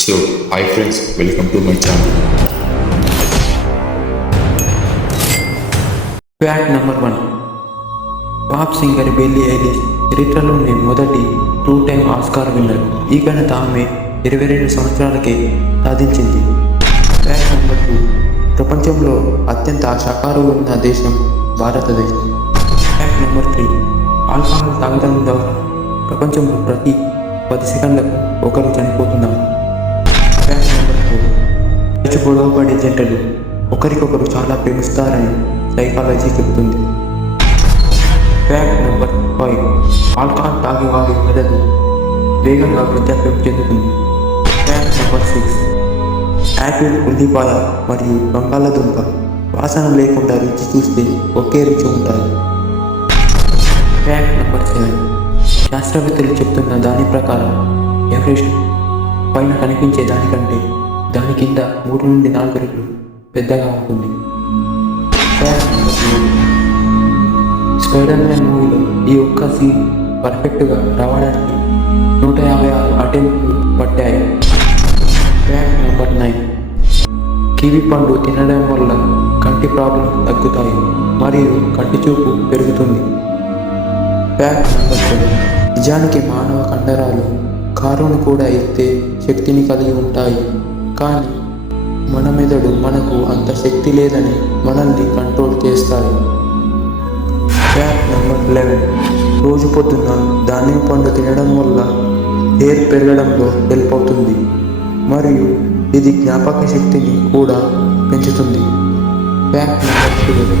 So, hi friends, welcome to my channel. Fact number 1. Pop singer Billie Eilish చరిత్రలోని మొదటి two time Oscar winner. ఈ ఘనత ఆమె 22 సంవత్సరాలకే సాధించింది. Fact number 2. ప్రపంచంలో అత్యంత శాకాహారులు ఉన్న దేశం భారతదేశం. Fact number 3. ఆల్కహాల్ తాగడం ద్వారా ప్రపంచంలో ప్రతి 10 సెకండ్లకు ఒకరు చనిపోతున్నారు. Fact number 4. గొడవపడే జంటలు ఒకరికొకరు చాలా ప్రేమిస్తారని సైకాలజీ చెబుతుంది. Fact number 5. ఆల్కహాల్ తాగేవారి మెదడు వేగంగా వృద్ధాప్యం చెందుతుంది. Fact number 6. యాపిల్, ఉల్లిపాయ మరియు బంగాళదుంప వాసన లేకుండా రుచి చూస్తే ఒకే రుచి ఉంటాయి. Fact number 7. శాస్త్రవేత్తలు చెప్తున్న దాని ప్రకారం ఎవరెస్ట్ పైన కనిపించే దానికంటే దాని కింద 3 నుండి 4 రెట్లు పెద్దగా ఉంటుంది. Fact number 8. స్పైడర్ మ్యాన్ మూవీలో ఈ ఒక్క సీన్ పర్ఫెక్ట్గా రావడానికి 156 అటెంప్ట్లు పట్టాయి. Fact number 9. కివి పండు తినడం వల్ల కంటి ప్రాబ్లం తగ్గుతాయి మరియు కంటి చూపు పెరుగుతుంది. Fact number 10. నిజానికి మానవ కండరాలు కారును కూడా ఎత్తే శక్తిని కలిగి ఉంటాయి, కానీ మన మెదడు మనకు అంత శక్తి లేదని మనల్ని కంట్రోల్ చేస్తాయి. Fact number 11. రోజు పొద్దున్న దానిమ్మ పండు తినడం వల్ల హెయిర్ పెరగడంలో హెల్ప్ అవుతుంది మరియు ఇది జ్ఞాపక శక్తిని కూడా పెంచుతుంది. Fact number 12.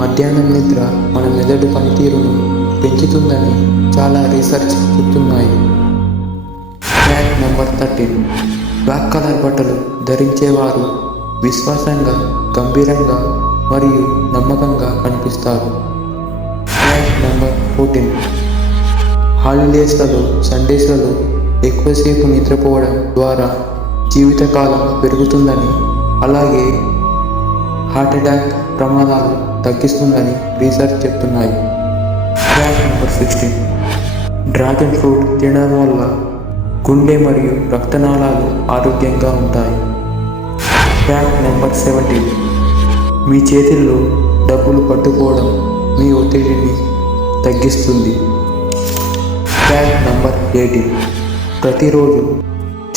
మధ్యాహ్నం నిద్ర మన మెదడు పనితీరును పెంచుతుందని చాలా రీసెర్చ్ చెప్తున్నాయి. Fact number 13. బ్లాక్ కలర్ బట్టలు ధరించేవారు విశ్వాసంగా, గంభీరంగా మరియు నమ్మకంగా కనిపిస్తారు. Fact number 14. హాలిడేస్లలో, సండేస్లలో ఎక్కువసేపు నిద్రపోవడం ద్వారా జీవితకాలం పెరుగుతుందని, అలాగే హార్ట్ అటాక్ ప్రమాదాలు తగ్గిస్తుందని రీసెర్చ్ చెప్తున్నాయి. Fact number 16. డ్రాగన్ ఫ్రూట్ తినడం వల్ల గుండె మరియు రక్తనాళాలు ఆరోగ్యంగా ఉంటాయి. Fact number 17. మీ చేతుల్లో డబ్బులు పట్టుకోవడం మీ ఒత్తిడిని తగ్గిస్తుంది. Fact number 18. ప్రతిరోజు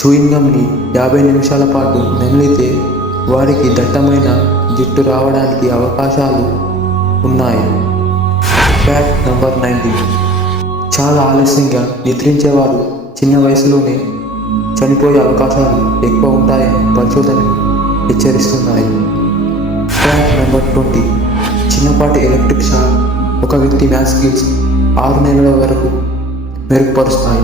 చూయింగ్ గమ్ని 50 నిమిషాల పాటు నమిలితే వారికి దట్టమైన జుట్టు రావడానికి అవకాశాలు ఉన్నాయి. Fact number 19. చాలా ఆలస్యంగా నిద్రించేవారు చిన్న వయసులోనే చనిపోయే అవకాశాలు ఎక్కువ ఉంటాయని పరిశోధనలు హెచ్చరిస్తున్నాయి. Fact number 20. చిన్నపాటి ఎలక్ట్రిక్ షాక్ ఒక వ్యక్తి మ్యాథ్స్ స్కిల్స్ 6 నెలల వరకు మెరుగుపరుస్తాయి.